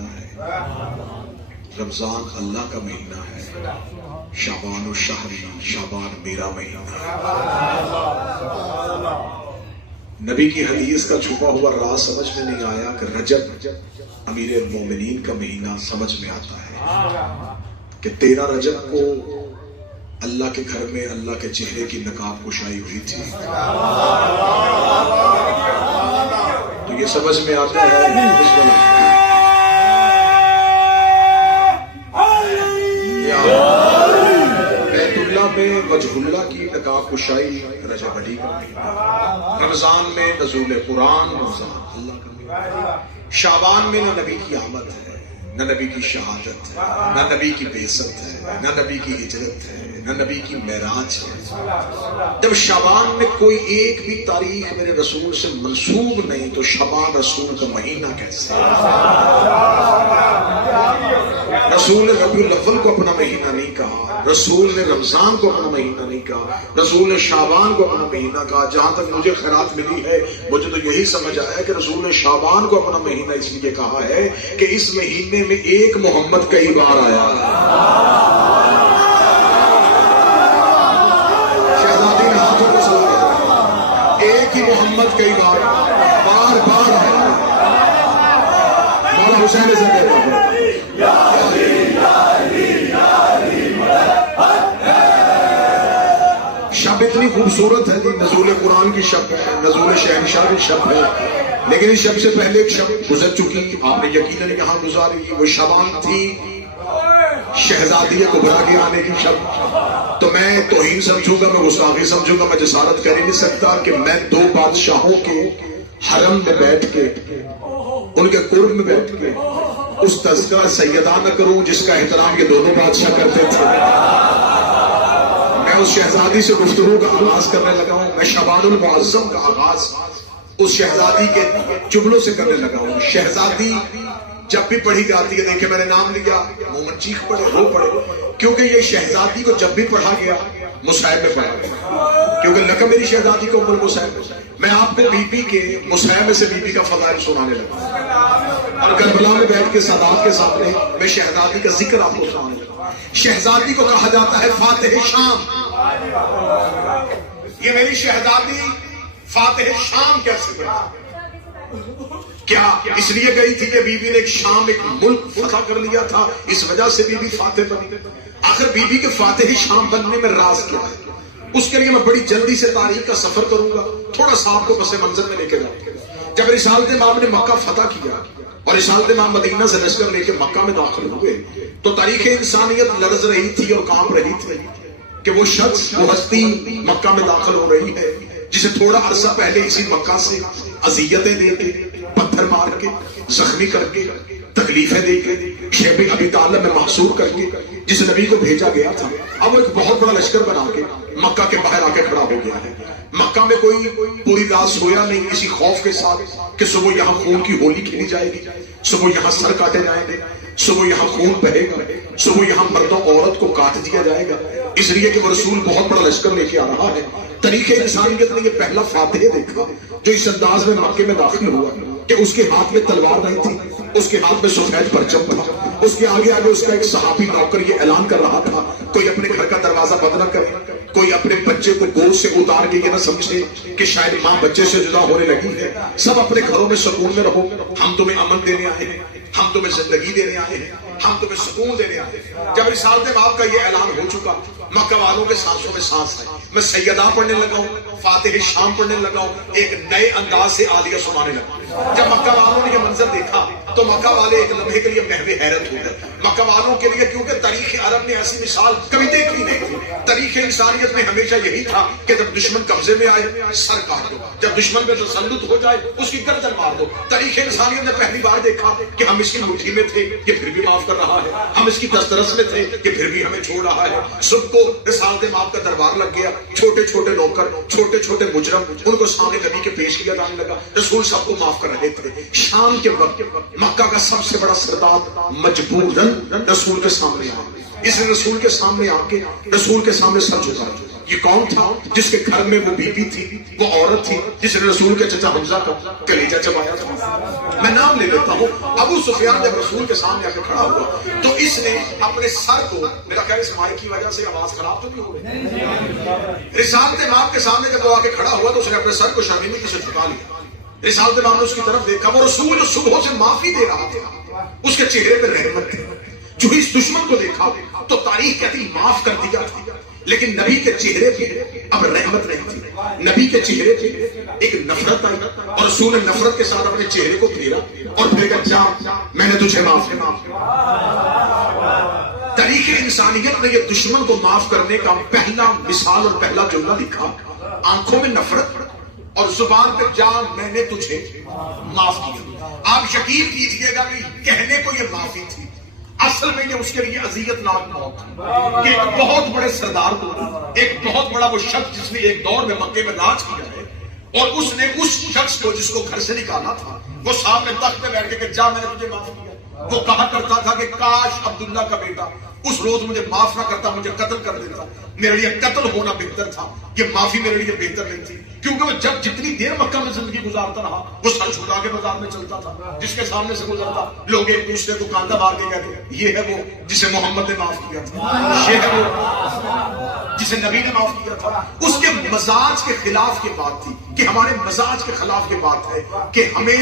مہینہ ہے، رمضان اللہ کا مہینہ ہے، شعبان و شہری، شعبان میرا مہینہ ہے۔ نبی کی حدیث کا چھپا ہوا راز سمجھ میں نہیں آیا کہ رجب امیر المومنین کا مہینہ سمجھ میں آتا ہے کہ 13 رجب کو اللہ کے گھر میں اللہ کے چہرے کی نقاب کشائی ہوئی تھی، تو یہ سمجھ میں آتا ہے بیت اللہ میں وجہ اللہ کی نقاب کشائی رجب علی کا مہینہ، رمضان میں نزول قرآن، رمضان اللہ کا مہینہ، شعبان میں نہ نبی کی آمد ہے، نہ نبی کی شہادت ہے، نہ نبی کی بعثت ہے، نہ نبی کی ہجرت ہے، نہ نبی کی معراج ہے۔ جب شعبان میں کوئی ایک بھی تاریخ میرے رسول سے منسوب نہیں تو شعبان رسول کا مہینہ کیسے؟ رسول نے ربیع الاول کو اپنا مہینہ نہیں کہا، رسول نے رمضان کو اپنا مہینہ نہیں کہا، رسول نے شعبان کو اپنا مہینہ کہا۔ جہاں تک مجھے خیرات ملی ہے مجھے تو یہی سمجھ آیا کہ رسول نے شعبان کو اپنا مہینہ اس لیے کہا ہے کہ اس مہینے میں ایک محمد کئی بار آیا ہے۔ شہزادی نے ہاتھوں کو سلا، ایک ہی محمد کئی بار بار بار آیا۔ مولا حسین سے کہتا ہے شب اتنی خوبصورت ہے، نزول قرآن کی شب ہے، نزول شہنشاہ کی شب ہے، لیکن اس شب سے پہلے ایک شب گزر چکی، آپ نے یقیناً یہاں گزاری، وہ شبان تھی شہزادی کبریٰ کے آنے کی شب۔ تو میں توہین سمجھوں گا، میں گستاخی سمجھوں گا، میں جسارت کر ہی نہیں سکتا کہ میں دو بادشاہوں کے حرم میں بیٹھ کے، ان کے قرب میں بیٹھ کے اس تذکرہ سیدہ نہ کروں جس کا احترام یہ دونوں بادشاہ کرتے تھے۔ میں اس شہزادی سے گفتگو کا آغاز کرنے لگا ہوں، میں شعبان المعظم کا آغاز اس شہزادی کے جملوں سے کرنے لگا ہوں۔ شہزادی جب بھی پڑھی جاتی ہے، دیکھیں میں نے نام لیا، مومن چیخ پڑے، رو پڑے، کیونکہ یہ شہزادی کو جب بھی پڑھا گیا مصحف میں پڑھا گیا، کیونکہ لقب میری شہزادی کو ام المصحف۔ میں آپ کو بی بی کے مصحف میں سے بی بی کا فضائل سنانے لگا، اور کربلا میں بیٹھ کے سادات کے سامنے میں شہزادی کا ذکر آپ کو سنانے لگا۔ شہزادی کو کہا جاتا ہے فاتح شام۔ یہ میری شہزادی فاتح شام کیسے بنی؟ کیا اس لیے گئی تھی کہ بی بی نے ایک شام، ایک ملک فتح کر لیا تھا، اس وجہ سے بی بی فاتح بنی؟ آخر بی بی کے فاتح شام بننے میں راز کیا ہے؟ اس کے لیے میں بڑی جلدی سے تاریخ کا سفر کروں گا، تھوڑا سا آپ کو پس منظر میں لے کے جاؤں گا۔ جب رسالت مآب نے مکہ فتح کیا اور رسالت مآب مدینہ سے لشکر لے کے مکہ میں داخل ہوئے تو تاریخ انسانیت لرز رہی تھی اور کانپ رہی تھی کہ وہ شخص، وہ ہستی مکہ میں داخل ہو رہی ہے جسے تھوڑا عرصہ پہلے اسی مکہ سے اذیتیں دے کے، پتھر مار کے، زخمی کر کے، تکلیفیں دے کے، شیب ابی طالب میں محصور کر کے جس نبی کو بھیجا گیا تھا، اب وہ ایک بہت بڑا لشکر بنا کے مکہ کے باہر آ کے کھڑا ہو گیا ہے۔ مکہ میں کوئی پوری رات سویا نہیں، اسی خوف کے ساتھ کہ صبح یہاں خون کی ہولی کھیلی جائے گی، صبح یہاں سر کاٹے جائیں گے، صبح یہاں خون بہے گا، صبح یہاں مرد و عورت کو کاٹ دیا جائے گا، اس لیے کہ وہ رسول بہت بڑا لشکر لے کے آ رہا ہے۔ تاریخ انسانیت نے یہ پہلا فاتح دیکھا جو اس انداز میں مکے میں داخل ہوا کہ اس کے ہاتھ میں تلوار نہیں تھی، اس کے ہاتھ میں سفید پرچم تھا، اس کے آگے آگے اس کا ایک صحابی نوکر یہ اعلان کر رہا تھا کوئی اپنے گھر کا دروازہ بند نہ کرے، کوئی اپنے بچے کو گود سے اتار کے یہ نہ سمجھے کہ شاید ماں بچے سے جدا ہونے لگی ہے، سب اپنے گھروں میں سکون میں رہو، ہم تمہیں امن دینے آئے ہیں، ہم تمہیں زندگی دینے آئے ہیں، ہم تمہیں سکون دینے آئے ہیں۔ جب رسالت مآب کا یہ اعلان ہو چکا، مکہ والوں کے سانسوں میں سانس ہے، میں سیدہ پڑھنے لگا ہوں، فاتح شام پڑھنے لگا ہوں، ایک نئے انداز سے عالیہ سنانے لگا۔ جب مکہ والوں نے یہ منظر دیکھا تو مکہ والے ایک لمحے کے لیے محو حیرت ہو گئے۔ مکہ والوں کے لیے، کیونکہ تاریخ عرب نے ایسی مثال کبھی دیکھی نہیں تھی، تاریخ انسانیت میں ہمیشہ یہی تھا کہ جب دشمن قبضے میں آئے سر کاٹ دو، جب دشمن پہ تسلط ہو جائے اس کی گردن مار دو۔ تاریخ انسانیت نے پہلی بار دیکھا کہ ہم اس کی مٹھی میں تھے یہ پھر بھی معاف کر رہا ہے، ہم اس کی دسترس میں تھے یہ پھر بھی ہمیں چھوڑ رہا ہے۔ سب کو رسالت مآب کا دربار لگ گیا، چھوٹے چھوٹے نوکر، چھوٹے چھوٹے مجرم، ان کو سامنے نبی کے پیش کیا جانے لگا، رسول سب کو معاف کر رہے تھے۔ شام کے وقت مکہ کا سب سے بڑا سردار مجبوراً رسول کے سامنے آیا، اس نے رسول کے سامنے آ کے رسول کے سامنے سر جھکایا، یہ کون تھا جس کے گھر میں وہ بی بی تھی، وہ عورت تھی جس نے رسول کے چچا حمزہ کا کلیجہ چبایا تھا؟ میں نام لے لیتا ہوں۔ ابو سفیان جب رسول کے سامنے آ کے کھڑا ہوا تو اس نے اپنے سر کو، میرا خیال اس مائک کی وجہ سے آواز خراب تو نہیں ہو گئی، رسالت امام کے سامنے جب وہ آ کے کھڑا ہوا تو اس نے اپنے سر کو شرمندگی سے جھکا لیا۔ رسالت امام نے اس کی طرف دیکھا، وہ رسول جو صبح سے معافی دے رہا تھا، اس کے چہرے پہ رحمت تھی۔ جو اس دشمن کو دیکھا تو تاریخ کہتی معاف کر دیا تھا، لیکن نبی کے چہرے پہ اب رحمت نہیں تھی، نبی کے چہرے پہ ایک نفرت آئی، اور رسول نے نفرت کے ساتھ اپنے چہرے کو پھیرا اور پھر کہا جا میں نے تجھے معاف کیا۔ تاریخ انسانیت نے یہ دشمن کو معاف کرنے کا پہلا مثال اور پہلا جملہ لکھا، آنکھوں میں نفرت اور زبان پہ جا میں نے تجھے معاف کیا۔ آپ یقین کیجئے گا کہ کہنے کو یہ معافی تھی، اصل میں یہ اس کے لیے اذیت ناک موت تھی۔ کہ ایک بہت بڑے سردار کو، ایک بہت بڑا وہ شخص جس نے ایک دور میں مکے میں راج کیا ہے، اور اس نے اس شخص کو جس کو گھر سے نکالا تھا وہ سامنے تخت پہ بیٹھ کے کہ جا میں نے تجھے معاف کیا۔ وہ کہا کرتا تھا کہ کاش عبداللہ کا بیٹا اس روز مجھے معاف نہ کرتا، مجھے قتل کر دیتا، میرے لیے قتل ہونا بہتر تھا، یہ معافی میرے لیے بہتر نہیں تھی۔ کیونکہ وہ جب جتنی دیر مکہ میں زندگی گزارتا رہا وہ سر جھکا کے بازار میں چلتا تھا، جس کے سامنے سے گزرتا لوگ ایک دوسرے کو کاندھا مار کے کہتے یہ ہے وہ جسے محمد نے معاف کیا تھا، یہ ہے وہ جسے نبی نے معاف کیا تھا۔ اس کے مزاج کے خلاف یہ بات تھی کہ ہمارے مزاج کے خلاف یہ بات ہے کہ ہمیں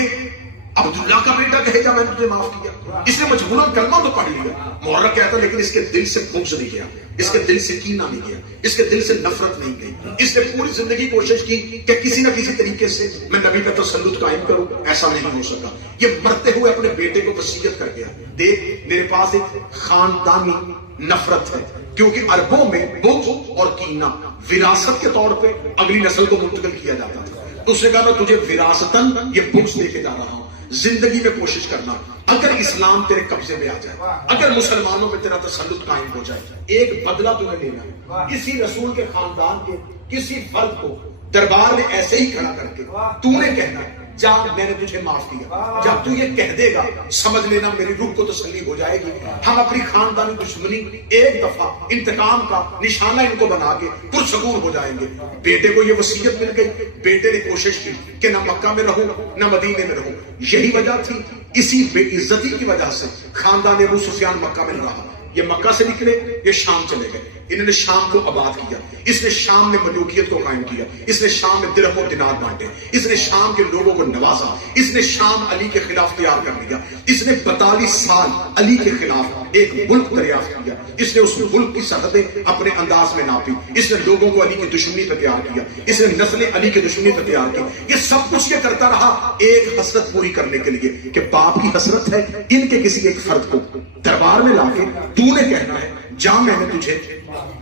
عبداللہ کا بیٹا کہے جا میں نے تجھے معاف کیا۔ اس نے مجبوراً کلمہ تو پڑھ لیا، محرک کہتا لیکن اس کے دل سے بغض نہیں گیا، اس کے دل سے کینہ نہیں گیا، اس کے دل سے نفرت نہیں گئی۔ اس نے پوری زندگی کوشش کی کہ کسی نہ کسی طریقے سے میں نبی پہ تسلط قائم کروں، ایسا نہیں ہو سکا۔ یہ مرتے ہوئے اپنے بیٹے کو وصیت کر گیا، دیکھ میرے پاس ایک خاندانی نفرت ہے، کیونکہ عربوں میں بغض اور کینہ وراثت کے طور پہ اگلی نسل کو منتقل کیا جاتا تھا۔ تو اس نے کہا میں تجھے وراثتاً یہ بغض دے کے جا رہا ہوں، زندگی میں کوشش کرنا اگر اسلام تیرے قبضے میں آ جائے، اگر مسلمانوں میں تیرا تسلط قائم ہو جائے، ایک بدلہ تمہیں لینا ہے۔ کسی رسول کے خاندان کے کسی فرد کو دربار میں ایسے ہی کھڑا کر کے تو نے کہنا ہے جا میں نے تجھے معاف کیا۔ جب تو یہ کہہ دے گا سمجھ لینا میری روح کو تسلی ہو جائے گی۔ ہم اپنی خاندانی دشمنی ایک دفعہ انتقام کا نشانہ ان کو بنا کے پرسکون ہو جائیں گے۔ بیٹے کو یہ وصیت مل گئی، بیٹے نے کوشش کی کہ نہ مکہ میں رہوں نہ مدینے میں رہوں۔ یہی وجہ تھی، اسی بے عزتی کی وجہ سے خاندان ابو سفیان مکہ میں رہا۔ یہ مکہ سے نکلے، یہ شام چلے گئے، انہوں نے شام کو آباد کیا، اس نے شام میں ملوکیت کو قائم کیا، اس نے شام میں درہم و دینار بانٹے، اس نے شام کے لوگوں کو نوازا، اس نے شام علی کے خلاف تیار کر لیا، اس نے 42 سال علی کے خلاف ایک ملک دریافت کیا، اس نے اس ملک کی سرحدیں اپنے انداز میں ناپی، اس نے لوگوں کو علی کی دشمنی پہ تیار کیا، اس نے نسل علی کی دشمنی پہ تیار کی۔ یہ سب کچھ یہ کرتا رہا ایک حسرت پوری کرنے کے لیے کہ باپ کی حسرت ہے ان کے کسی ایک فرد کو دربار میں لا کے تو نے کہنا ہے جا میں نے تجھے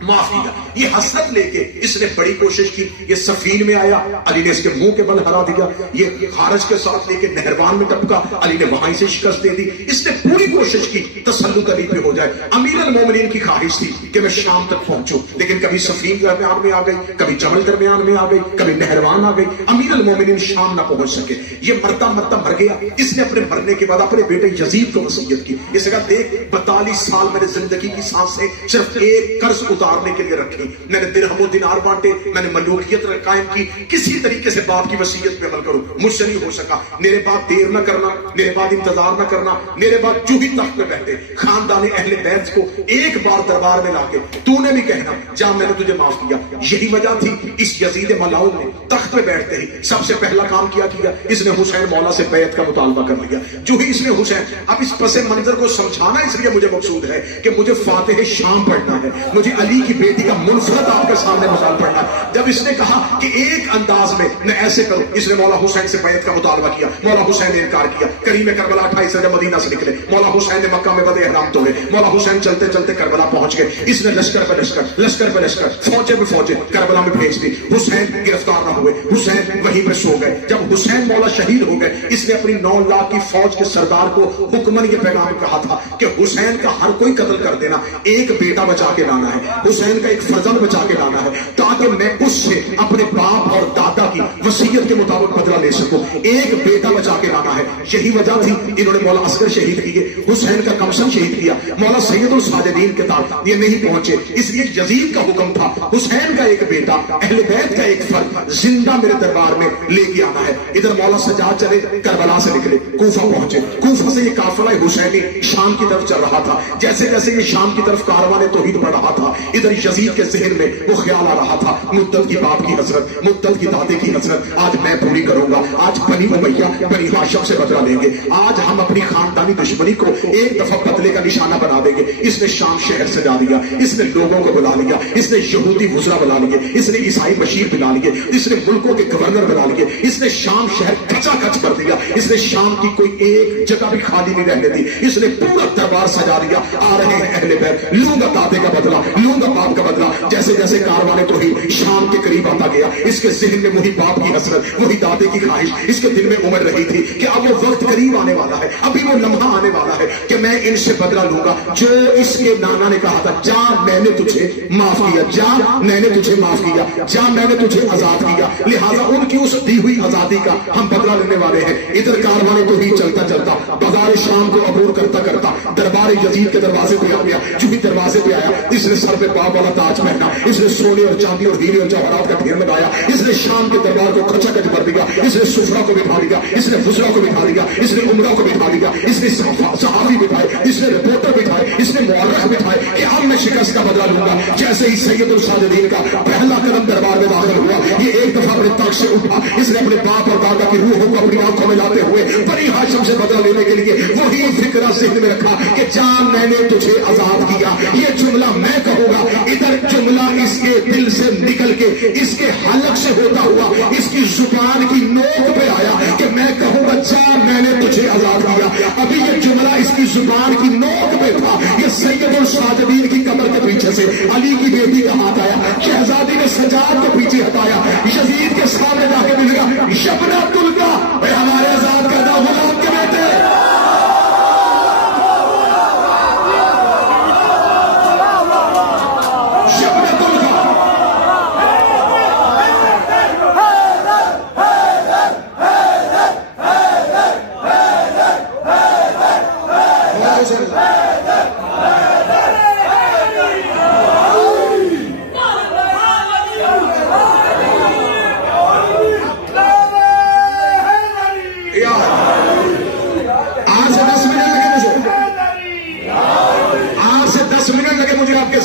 معاف کیا۔ یہ حسرت لے کے اس نے بڑی کوشش کی، یہ سفین میں آیا، علی نے اس کے منہ کے بل ہرا دیا، یہ خارج کے ساتھ لے کے نہروان میں ٹپکا، علی نے وہاں سے شکست دے دی۔ اس نے پوری کوشش کی تسلط علی پہ ہو جائے۔ امیر المومنین کی خواہش تھی کہ میں شام تک پہنچوں، لیکن کبھی سفین درمیان میں آ گئی، کبھی جمل درمیان میں آ گئی، کبھی نہروان آ گئی، امیر المومنین شام نہ پہنچ سکے۔ یہ مرتا مرتا مر گیا۔ اس نے اپنے مرنے کے بعد اپنے بیٹے یزید کو وصیت کی، اس نے کہا دیکھ 42 سال میں نے زندگی کی سانسیں صرف ایک قرض اتارنے کے لیے رکھی، میں نے درہم و دینار بانٹے، میں نے ملوکیت قائم کی، کسی طریقے سے باپ کی وصیت پہ عمل کروں، مجھ سے نہیں ہو سکا۔ میرے بعد دیر نہ کرنا، میرے بعد انتظار نہ کرنا، میرے بعد جو ہی تخت پہ بیٹھے خاندان اہل بیت کو ایک بار دربار میں لا کے تو نے بھی کہنا جا میں نے تجھے معاف کیا۔ یہی وجہ تھی اس یزید ملعون نے تخت پہ بیٹھتے ہی سب سے پہلا کام کیا اس نے حسین مولا سے بیعت کا مطالبہ کر لیا۔ جو ہی اس نے حسین، اب اس پس منظر کو سمجھانا اس لیے مجھے مقصود ہے کہ مجھے فاتح شام پڑھنا ہے، مجھے علی کی بیٹی کا منفرد آپ کے سامنے مثال پڑھنا ہے۔ جب اس نے کہا کہ ایک انداز میں ایسے کرو، اس نے مولا حسین سے بیعت کا مطالبہ کیا، مولا حسین نے انکار کیا۔ کریم کربلا 28 سے جب مدینہ سے نکلے، مولا حسین نے مکہ میں بدِ احرام توڑے، مولا حسین چلتے چلتے کربلا پہنچ گئے۔ اس نے لشکر پہ لشکر، لشکر پہ لشکر، فوجیں پہ فوجیں کربلا میں بھیج دی۔ حسین گرفتار نہ ہوئے، حسین وہیں پہ سو گئے۔ جب حسین مولا شہید ہو گئے، اس نے اپنی 9 لاکھ کی فوج کے سردار کو حکمن یہ پیغام کہا تھا کہ حسین کا ہر کوئی قتل کر دینا، ایک ایک بیٹا بچا کے لانا ہے، حسین کا ایک فرزند بچا کے لانا ہے، تاکہ میں اس سے اپنے باپ اور دادا کی وصیت کے مطابق بدلہ لے سکوں، ایک بیٹا بچا کے لانا ہے۔ یہی وجہ تھی انہوں نے مولا اصغر شہید کیے، حسین کا کمسن شہید کیا، مولا سید الساجدین کے تحت یہ نہیں پہنچے، اس لیے یزید کا حکم تھا حسین کا ایک بیٹا اہل بیت کا ایک فرد زندہ میرے دربار میں لے کے آنا ہے۔ ادھر مولا سجاد چلے کربلا سے نکلے، کوفہ پہنچے، کوفہ سے یہ قافلہ حسینی شام کی طرف چل رہا تھا، جیسے جیسے یہ شام کی طرف کاروان توحید بڑھ رہا تھا، ادھر یزید کے ذہن میں وہ خیال آ رہا تھا مدت کی باپ کی حسرت، مدت کی دادے کی حسرت آج میں پوری کروں گا، آج بنی امیہ بنی ہاشم سے بدلہ لیں گے، آج ہم اپنی خاندانی دشمنی کو ایک دفعہ بدلے کا نشانہ بنا دیں گے۔ اس نے شام شہر سجا دیا، اس نے لوگوں کو بلا لیا، اس نے یہودی وزراء بلا لیے، اس نے عیسائی بشیر بلا لیے، اس نے ملکوں کے گورنر بنا لیے، اس نے شام شہر کچا کچ کر دیا، اس نے شام کی کوئی ایک جگہ بھی خالی نہیں رہنے دی، اس نے پورا دربار سجا دیا۔ آ رہے ہیں اہل بیت، لوں گا دادے کا بدلہ، لوں گا باپ کا بدلہ۔ جیسے جیسے کاروانے توحید شام کے قریب آتا گیا، اس کے ذہن میں وہی باپ کی حسرت، وہی دادے کی خواہش اس کے دل میں امڑ رہی تھی کہ اب وہ وقت قریب آنے والا ہے، ابھی وہ لمحہ آنے والا ہے کہ میں ان سے بدلہ لوں گا۔ جو اس کے نانا نے کہا تھا جا میں نے تجھے معاف کیا، جا میں نے تجھے معاف کیا، جا میں نے تجھے آزاد کیا، لہٰذا ان کی اس دی ہوئی آزادی کا ہم بدلہ لینے والے ہیں۔ ادھر کاروانے تو ہی چلتا چلتا بازار شام کو عبور کرتا کرتا دربار یزید کے دروازے پہ آ گیا۔ جو بھی دروازے پہ آیا اس نے سر پہ پاپ والا تاج پہنا، اس نے سونے اور چاندی اور ہیرے اور جواہرات کا ڈھیر لگایا، اس نے شام کے دربار کو کچا کچ کر دیا، اس نے سفرا کو بٹھا دیا، اس نے وزراء کو بٹھا دیا، اس نے عمرہ کو بٹھا دیا، اس نے صحافی بٹھائے، اس نے رپورٹر بٹھائے، اس نے مورخ بٹھائے کہ اب میں شکست کا بدلہ لوں گا۔ جیسے ہی سید الساجدین کا پہلا قدم دربار میں داخل ہوا، یہ ایک دفعہ اپنے تخت سے اٹھا، اس نے اپنے باپ اور دادا کی روحوں کو اپنی آنکھوں میں لاتے ہوئے بنی ہاشم سے بدلہ لینے کے لیے وہی فکرہ ذہن میں رکھا کہ جان میں نے تجھے آزاد کیا۔ یہ جملہ میں کہوں گا، ادھر جملہ اس کے دل سے نکل کے اس کے حلق سے ہوتا ہوا اس کی زبان کی نوک پہ آیا کہ میں کہوں گا جان میں نے تجھے آزاد کیا۔ ابھی یہ جملہ اس کی زبان کی نوک پہ تھا، یہ سید الساجدین کی کمر کے پیچھے سے علی کی بیٹی کا ہاتھ آیا، شہزادی نے سجاد کو پیچھے ہٹایا، یزید کے سامنے جا کے مل گیا، شبنا تلکا اے ہمارے آزاد کردہ غلام کے بیٹے،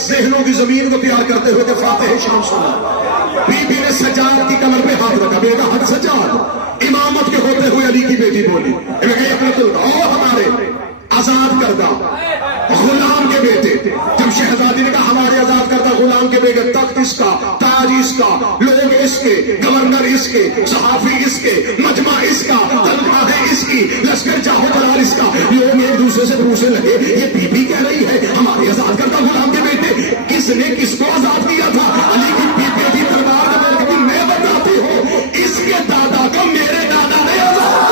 ذہنوں کی زمین کو تیار کرتے ہوئے کہ فاتح شام سنا۔ بی بی نے سجاد کی کمر پہ ہاتھ رکھا، بیٹا حق سجاد، امامت کے ہوتے ہوئے علی کی بیٹی بولی ہمارے آزاد کردہ غلام کے بیٹے۔ جب شہزادی نے کہا ہمارے آزاد کردہ غلام کے بیٹے، تخت اس کا، تاج اس کا، لوگ اس کے، گورنر اس کے، صحافی اس کے، مجمع اس کا، تنخواہیں اس کی، لشکر جاہو جلال اس کا۔ لوگ ایک دوسرے سے پوچھنے لگے یہ بی بی کہہ رہی ہے ہمارے آزاد کردہ غلام کے بیٹے، کس نے کس کو آزاد کیا تھا؟ علی کی بیٹی دربار میں بیٹھ کے میں بتاتی ہوں اس کے دادا کو میرے دادا نے آزاد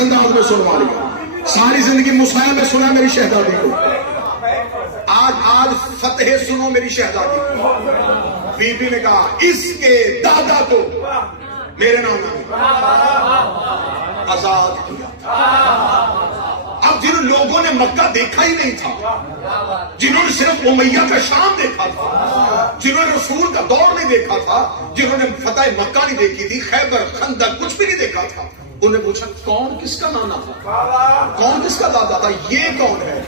انداز میں سنوا لیا۔ ساری زندگی مسائل میں سنا میری شہزادی کو، آج فتح سنو میری شہزادی کو۔ بی بی نے کہا اس کے دادا کو میرے نانا نے آزاد کیا۔ اب جن لوگوں نے مکہ دیکھا ہی نہیں تھا، جنہوں نے صرف امیہ کا شام دیکھا تھا، جنہوں نے رسول کا دور نہیں دیکھا تھا، جنہوں نے فتح مکہ نہیں دیکھی تھی، خیبر خندق کچھ بھی نہیں دیکھا تھا، انہیں پوچھا کون کس کا نانا تھا، کون کس کا دادا تھا، یہ کون ہے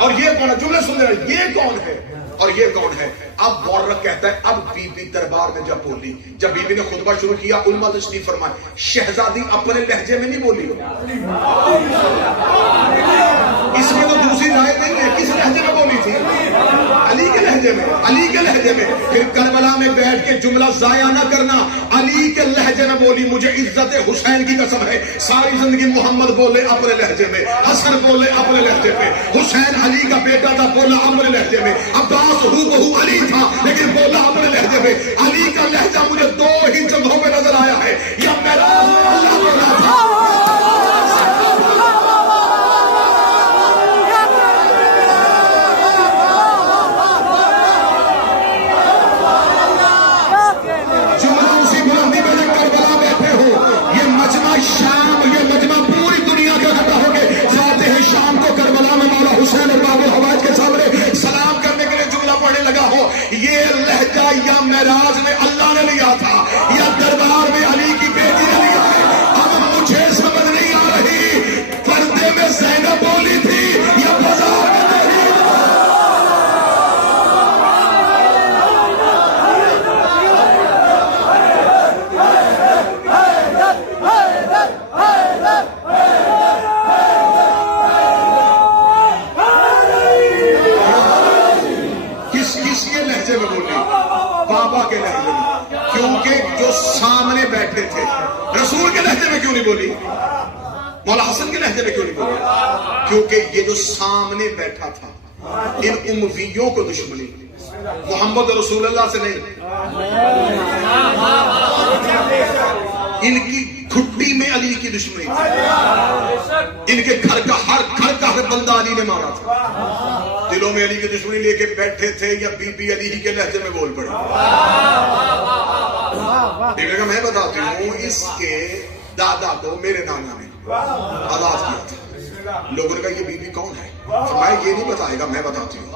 اور یہ کون ہے؟ جملے سن رہے یہ کون ہے اور یہ کون ہے؟ اب مورخ کہتا ہے اب بی بی دربار میں جب بولی، جب بی بی نے خطبہ شروع کیا، علماء تشریف فرمائے شہزادی اپنے لہجے میں نہیں بولی، اس میں تو دوسری رائے نہیں ہے، کس لہجے میں بولی تھی؟ علی کے لہجے لہجے میں، علی کے لہجے میں. پھر کربلا میں بیٹھ کے جملہ ضائع نہ کرنا. علی کے لہجے میں بولی مجھے عزت حسین کی قسم ہے ساری زندگی محمد بولے اپنے لہجے میں، حسن بولے اپنے لہجے میں، حسین علی کا بیٹا تھا بولا اپنے لہجے میں، عباس ہو بہو علی تھا لیکن بولا اپنے لہجے میں. علی کا لہجہ مجھے دو ہی جگہوں میں نظر آیا ہے، یا معراج میں اللہ بولا تھا، یہ لہجہ یا معراج میں اللہ نے لیا تھا یا دربار میں علی کی بیٹی نے لیا ہے. اب مجھے سمجھ نہیں آ رہی پردے میں زینب بولی تھی یا بازار میں نہیں. کس کے لہجے میں بولی؟ بابا کے لہجے میں. کیونکہ جو سامنے بیٹھے تھے. رسول کے لہجے میں کیوں نہیں بولی؟ مولا حسن کے لہجے میں کیوں نہیں بولی؟ کیونکہ یہ جو سامنے بیٹھا تھا ان امویوں کو دشمنی محمد رسول اللہ سے نہیں، ان کی گھٹی میں علی کی دشمنی تھی. ان کے گھر کا ہر بندہ علی نے مارا تھا. دلوں میں علی کی دشمنی لے کے بیٹھے تھے یا بی بی علی کے لہجے میں بول پڑے. دیکھیں میں بتاتی ہوں اس کے دادا کو میرے نانا نے آزاد کیا تھا. لوگوں نے کہا یہ بی بی کون ہے؟ فرمایا یہ نہیں بتائے گا، میں بتاتی ہوں.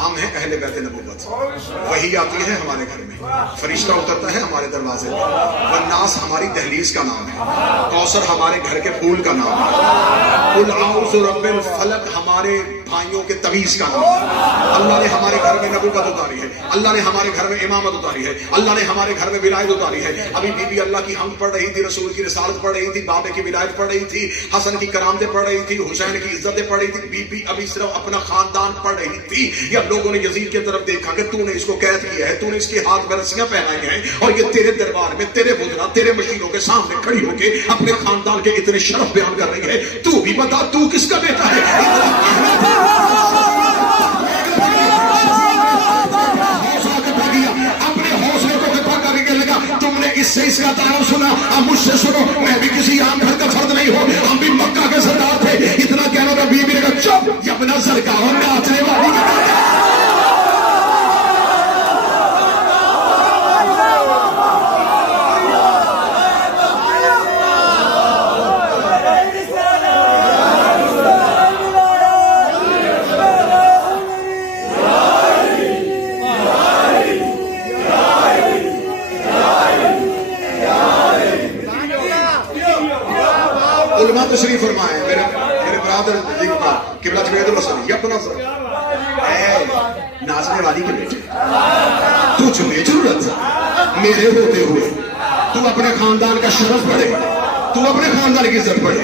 ہم ہیں اہل بیت نبوت. وہی آتی ہے ہمارے گھر میں، فرشتہ اترتا ہے ہمارے دروازے میں، والناس ہماری دہلیز کا نام ہے، کوثر ہمارے گھر کے پھول کا نام ہے، قل اعوذ برب الفلق ہمارے بھائیوں کے تعویذ کا نام ہے. اللہ نے ہمارے گھر میں نبوت اتاری ہے، اللہ نے ہمارے گھر میں امامت اتاری ہے، اللہ نے ہمارے گھر میں ولایت اتاری ہے. ابھی بی بی اللہ کی حمد پڑھ رہی تھی، رسول کی رسالت پڑھ رہی تھی، بابے کی ولایت پڑھ رہی تھی، حسن کی کرامتیں پڑھ رہی تھی، حسین کی عزتیں پڑھ رہی تھی. بی بی ابھی صرف اپنا خاندان پڑھ رہی تھی. یا لوگوں نے یزید کی طرف دیکھا کہ تو نے اس کو قید کیا ہے، تو نے اس کے ہاتھ میں رسیاں پہنائی ہیں اور یہ تیرے دربار میں تیرے وزراء تیرے مشیروں کے سامنے کھڑی ہو کے اپنے خاندان کے اتنے شرف بیان کر رہی ہے. تو بھی بتا تو کس کا بیٹا ہے؟ اپنے حوصلے کو دفاع کر کے لگا تم نے اس سے اس کا تعارف سنا، اب مجھ سے سنو، میں بھی کسی عام گھر کا فرد نہیں ہوں، ہم بھی مکہ کے سردار تھے. اتنا کہنا تھا بی بی نے کہا چپ، یہ اپنا سرکار میں ناچنے والی علماء تشریف فرمائے. میرے برادر قبلہ جوید الحسن یہ اپنا اے ناچنے والی کے بیٹے تجھ میں ضرورت میرے ہوتے ہوئے تو اپنے خاندان کا شرف پڑھے، تو اپنے خاندان کی عزت پڑھے.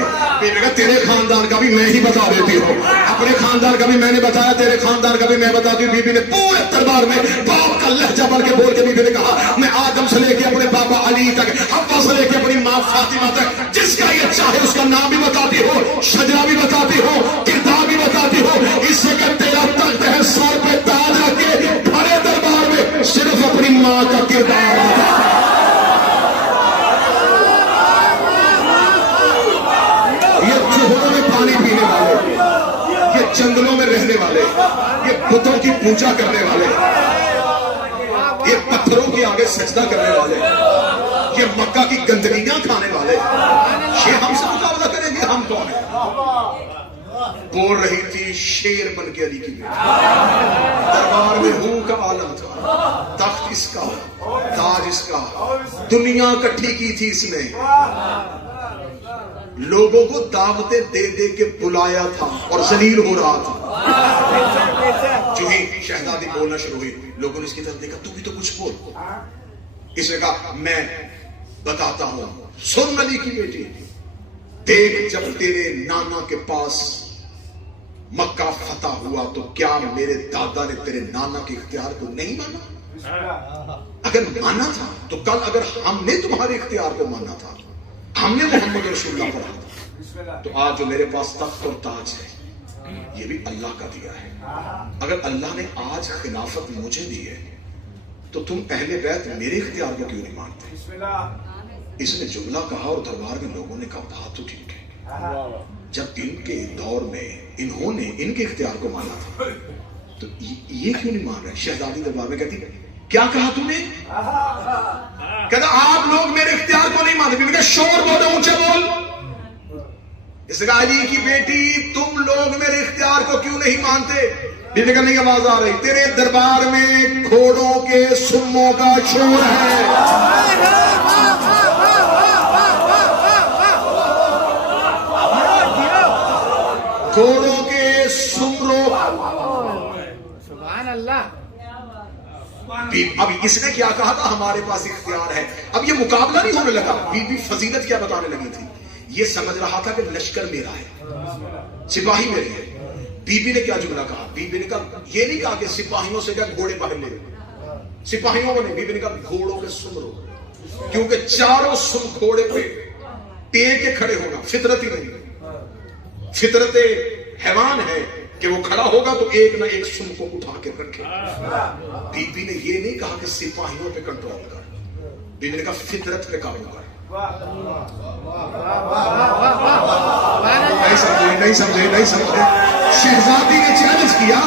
تیرے خاندان کا بھی میں ہی بتا دیتی ہوں، اپنے خاندان کا بھی میں نے بتایا، تیرے خاندان کا بھی میں بتاتی ہوں. بی بی نے پورے دربار میں باپ کا لہجہ بڑھ کے بول کے بی بی نے کہا میں آدم سے لے کے اپنے بابا علی تک، حوا سے لے کے اپنی ماں فاطمہ تک، جس کا یہ چاہے اس کا نام بھی بتاتی ہو، شجرہ بھی بتاتی ہو، کردار بھی بتاتی ہو. اس سے کہ تیرا تخت ہے سر پہ تاج رکھ کے بڑے دربار میں صرف اپنی ماں کا کردار بتاتی. پانی پینے والے، یہ جنگلوں میں رہنے والے، یہ بتوں کی پوجا کرنے والے، یہ پتھروں کے آگے سجدہ کرنے والے، یہ مکہ کی گندگیاں کھانے والے، یہ ہم سے مقابلہ کریں گے؟ ہم کون ہیں؟ بول رہی تھی شیر بن کے علی کی بیٹی. دربار میں ہوں کا عالم تھا، تخت اس کا، تاج اس کا، دنیا کٹھی کی تھی اس نے، لوگوں کو دعوتیں دے دے کے بلایا تھا اور ذلیل ہو رہا تھا. جو ہی شہزادی بولنا شروع ہوئی، لوگوں نے اس کی طرف دیکھا تو بھی تو کچھ بول. اس نے کہا میں بتاتا ہوں، سن علی کی بیٹی، دیکھ جب تیرے نانا کے پاس مکہ فتح ہوا تو کیا میرے دادا نے تیرے نانا کے اختیار کو نہیں مانا؟ اگر مانا تھا تو کل اگر ہم نے تمہارے اختیار کو مانا تا، ہم نے محمد رسول اللہ پڑھا تھا، تو آج جو میرے پاس تخت اور تاج ہے یہ بھی اللہ کا دیا ہے۔ اگر اللہ نے آج خلافت مجھے دی ہے تو تم اہل بیت میرے اختیار کو کیوں نہیں مانتے؟ اس نے جملہ کہا اور دربار میں لوگوں نے کہا بات تو ٹھیک ہے، جب ان کے دور میں انہوں نے ان کے اختیار کو مانا تھا تو یہ کیوں نہیں مان رہے؟ شہزادی دربار میں کہتی کیا کہا تم نے؟ کہتا آپ لوگ میرے اختیار کو نہیں مانتے۔ میں کہا شور بولو، اونچے بول۔ اس نے علی کی بیٹی تم لوگ میرے اختیار کو کیوں نہیں مانتے؟ بی بی کہنے کی آواز آ رہی تیرے دربار میں گھوڑوں کے سموں کا شور ہے، گھوڑوں کے سمروں۔ سبحان اللہ۔ اب اس نے کیا کہا تھا ہمارے پاس اختیار ہے، اب یہ مقابلہ نہیں ہونے لگا۔ بی بی فضیلت کیا بتانے لگی تھی؟ یہ سمجھ رہا تھا کہ لشکر میرا ہے، سپاہی میرے ہیں۔ بی بی نے کیا جملہ کہا؟ بی بی نے کہا یہ نہیں کہا کہ سپاہیوں سے کیا گھوڑے باہر لے، سپاہیوں کو نہیں، بی بی نے کہا گھوڑوں کے سم رو، کیونکہ چاروں سم گھوڑے پہ ٹیک کے کھڑے ہونا فطرت ہی نہیں، فطرت حیوان ہے کہ وہ کھڑا ہوگا تو ایک نہ ایک سم کو اٹھا کے رکھے۔ بی بی نے یہ نہیں کہا کہ سپاہیوں پہ کنٹرول کر، بی بی نے کہا فطرت پہ قابو کر۔ نہیں سمجھے شہزادی نے چیلنج کیا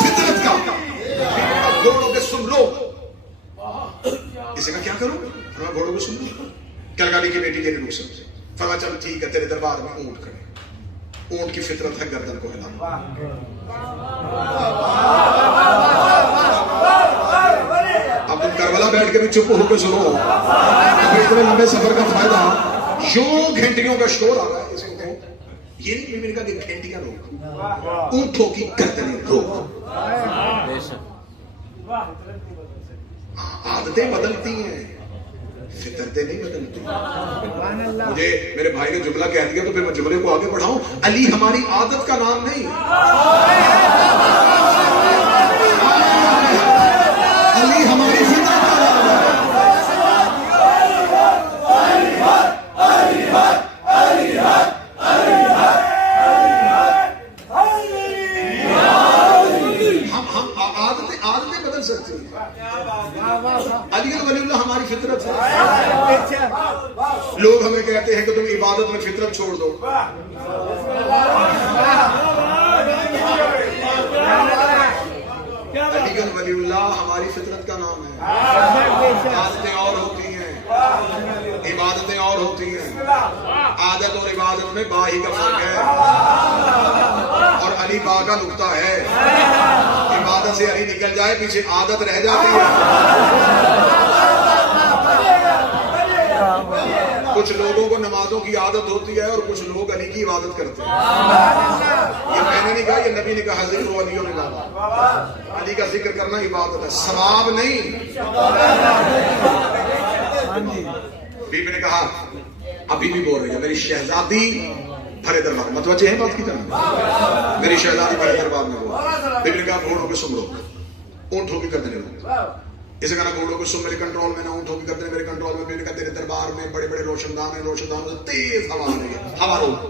فطرت کا، گھوڑوں کے سن لو۔ اسے کہا کیا کروں؟ فرمایا گھوڑوں کو سن لو۔ کلگالی کی بیٹی یہ نہیں رک سکتے، فرمایا چل ٹھیک ہے تیرے دربار میں اونٹ کھڑے، اونٹ کی فطرت ہے گردن کو ہلانا۔ اب تم کربلا بیٹھ کے بھی چپ ہو کے سنو، اتنے لمبے سفر کا فائدہ یوں گھنٹیوں کا شور آ رہا ہے۔ اس کو یہ نہیں میں نے کہا کہ گھنٹیاں روک، اونٹوں کی گردنیں روک۔ عادتیں بدلتی ہیں، فطرتیں نہیں بدلتی۔ مجھے میرے بھائی نے جملہ کہہ دیا تو پھر میں جملے کو آگے بڑھاؤں۔ علی ہماری عادت کا نام نہیں، علی ہماری فطرت کا نام ہے۔ عادتیں بدل سکتی ہیں، علی ولی اللہ ہماری فطرت ہے۔ لوگ ہمیں کہتے ہیں کہ تم عبادت میں فطرت چھوڑ دو، علی ولی اللہ ہماری فطرت کا نام ہے۔ عادتیں اور ہوتی ہیں، عبادتیں اور ہوتی ہیں، عادت اور عبادت میں با ہی کا فرق ہے، اور علی با کا نقطہ ہے۔ عبادت سے علی نکل جائے پیچھے عادت رہ جاتی ہے۔ کچھ لوگوں کو نمازوں کی عادت ہوتی ہے اور کچھ لوگ علی کی عبادت کرتے ہیں۔ یہ میں نے نہیں کہا، یہ نبی نے کہا ذکر ولیوں نے کہا، علی کا ذکر کرنا عبادت ہے، ثواب نہیں۔ بی بی نے کہا ابھی بھی بول رہی ہے میری شہزادی بھرے دربار، متوجہ ہے بات کی طرح، میری شہزادی بھرے دربار میں ہوا۔ بی بی نے کہا گھوڑوں کے سم روک، اونٹوں کی گردنیں روک۔ اسے کہا گھوڑوں کے سم میرے کنٹرول میں نہ، اونٹوں کی گردنیں میرے کنٹرول میں۔ بی بی نے کہا تیرے دربار میں بڑے بڑے روشن دان ہیں، روشن دانوں سے تیز ہوا آ رہی ہے، ہوا روک۔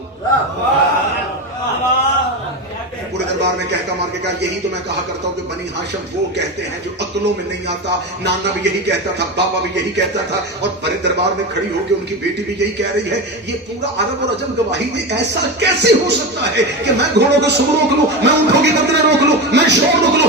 پورے دربار میں کہتا مار کے کہا یہی تو میں کہا کرتا ہوں کہ بنی ہاشم وہ کہتے ہیں جو عقلوں میں نہیں آتا، نانا بھی یہی کہتا تھا، بابا بھی یہی کہتا تھا، اور بڑے دربار میں کھڑی ہو کے ان کی بیٹی بھی یہی کہہ رہی ہے۔ یہ پورا عرب اور عجم گواہی دے، ایسا کیسے ہو سکتا ہے کہ میں گھوڑوں کو سم روک لوں، میں اونٹوں کی گردنیں روک لوں، میں شور روک لوں؟